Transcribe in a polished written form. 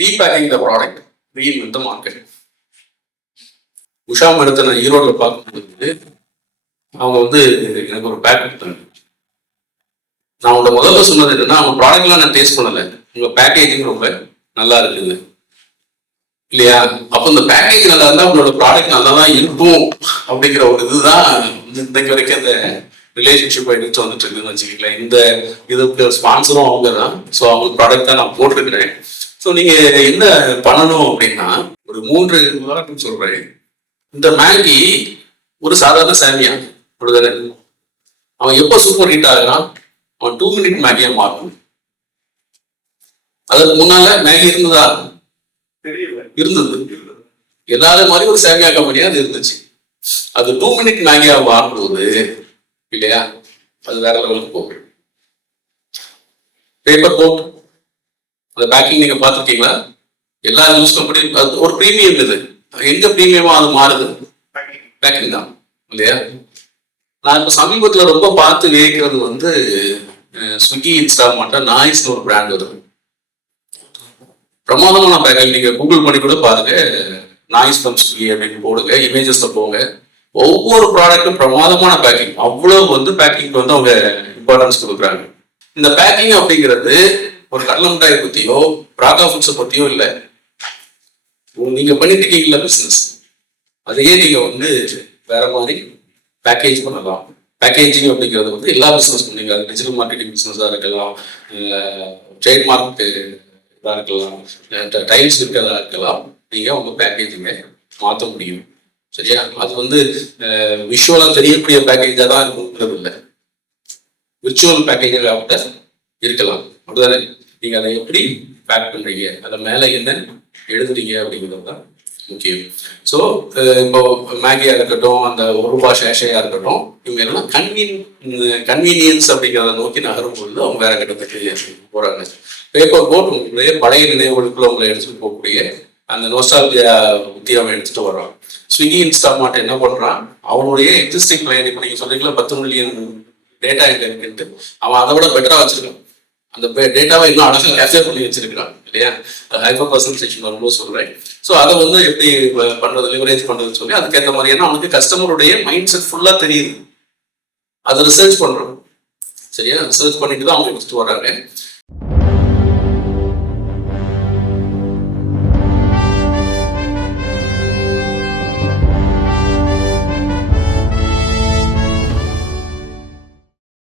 Repacking the product, reinvent the market. Usha மேடத்தை நான் ஈரோட்டில் பார்க்கும்போது அவங்க வந்து எனக்கு ஒரு பேக் கொடுத்தாங்க. நான் உங்களோட முதல்ல சொன்னது என்னன்னா, அவங்க ப்ராடக்ட்லாம் நான் டேஸ்ட் பண்ணலை, உங்கள் பேக்கேஜிங் ரொம்ப நல்லா இருக்குது இல்லையா? அப்போ இந்த பேக்கேஜ் நல்லா இருந்தால் உங்களோட ப்ராடக்ட் நல்லா தான் இருக்கும் அப்படிங்கிற ஒரு இதுதான் இன்னைக்கு வரைக்கும் இந்த ரிலேஷன்ஷிப் எடுத்து வந்துட்டு இருக்குன்னு வச்சுக்கலாம். இந்த இதுக்கு ஸ்பான்சரும் அவங்க தான். ஸோ அவங்க ப்ராடக்ட் தான் நான் போட்டிருக்கிறேன். ஸோ நீங்கள் என்ன பண்ணணும் அப்படின்னா, ஒரு 3 உதாரணம் சொல்கிறேன். இந்த மேகி ஒரு சாதாரண சேமியா அப்படிதானே, அவன் எப்போ சூப்பர் ஹிட் ஆகுறான், அவன் 2 மினிட் மேகியா மாறணும். அதுக்கு முன்னால மேகி இருந்ததா? இருந்தது. எல்லாரும் மாதிரி ஒரு சேமியா கம்பெனியா அது இருந்துச்சு. அது 2 மினிட் மேகியா மாறும்போது இல்லையா, அது வேற லெவலுக்கு போகும். பேப்பர் போட் அந்த பேக்கிங் நீங்க பார்த்துருக்கீங்களா? எல்லா நியூஸ் கம்பெனி ஒரு ப்ரீமியம் இது. எங்க ப்ரீமியமா அது மாறுது? பேக்கிங் தான் இல்லையா? நான் இப்ப சமீபத்துல ரொம்ப பார்த்து வியக்கிறது வந்து ஸ்விக்கி, இன்ஸ்டாமார்ட்ல நாய்ஸ்னு ஒரு பிராண்ட் வருது. பிரமாதமான பேக்கிங். நீங்க கூகுள் பண்ணி கூட பாருங்க, நாய்ஸ் ஃப்ரம் ஸ்விக்கி அப்படின்னு போடுங்க, இமேஜஸ்ல போங்க. ஒவ்வொரு ப்ராடக்டும் பிரமாதமான பேக்கிங். அவ்வளவு வந்து பேக்கிங்க்கு வந்து அவங்க இம்பார்ட்டன்ஸ் கொடுக்குறாங்க. இந்த பேக்கிங் அப்படிங்கிறது ஒரு கடலை மிட்டாயை பத்தியோ பிராகா ஃபுட்ஸை பத்தியோ இல்லை. நீங்க பண்ணிட்டு இருக்கீங்களா பிசினஸ், அதையே நீங்க வந்து வேற மாதிரி பேக்கேஜ் பண்ணலாம். பேக்கேஜிங் அப்படிங்கிறது வந்து எல்லா பிசினஸ்க்கும், நீங்க டிஜிட்டல் மார்க்கெட்டிங் பிசினஸா இருக்கலாம், ட்ரேட் மார்க் இதாக இருக்கலாம், டைல்ஸ் இருக்கிறதா இருக்கலாம், நீங்க உங்க பேக்கேஜிங்கை மாற்ற முடியும். சரியா? அது வந்து விஷுவலா தெரியக்கூடிய பேக்கேஜா தான் இருக்குங்கிறது இல்லை, விர்ச்சுவல் பேக்கேஜாக இருக்கலாம். அப்படிதானே? நீங்க அதை எப்படி பேக் பண்றீங்க, அதை மேல என்ன எழுதுறீங்க அப்படிங்கிறது தான் முக்கியம். ஸோ இப்போ மேகியா இருக்கட்டும், அந்த ₹1 சேஷையா இருக்கட்டும், இவங்க எல்லாம் கன்வீனியன்ஸ் அப்படிங்கிறத நோக்கி நகரும் பொழுது அவங்க வேற கட்டத்துக்கு போறாங்க. பேப்பர் போட் உங்களுடைய பழைய நினைவுகளுக்குள்ள உங்களை எடுத்துட்டு போகக்கூடிய அந்த நோஸ்டால்ஜியா புத்தி அவன் எடுத்துட்டு வர்றான். ஸ்விக்கி, இன்ஸ்டாமார்ட் என்ன பண்றான், அவனுடைய எக்ஸிஸ்டிங் கிளையண்ட், இப்போ நீங்க சொல்றீங்களா 10 மில்லியன் டேட்டா எங்க இருக்குன்ட்டு, அவன் அதை விட பெட்டரா வச்சிருக்கான். அந்த டேட்டாவை இன்னும் அழகாக கேப்சர் பண்ணி வச்சிருக்கிறான் இல்லையா? ஹைப்பர் பர்சன்டேஷன் வரும்போது சொல்றேன். ஸோ அதை வந்து எப்படி பண்றது, லிவரேஜ் பண்றதுன்னு சொல்லி அதுக்கேற்ற மாதிரியான அவனுக்கு கஸ்டமருடைய மைண்ட் செட் ஃபுல்லா தெரியுது. அதை ரிசர்ச் பண்றோம். சரியா? ரிசர்ச் பண்ணிட்டு தான் அவங்க எடுத்துட்டு வர்றாங்க.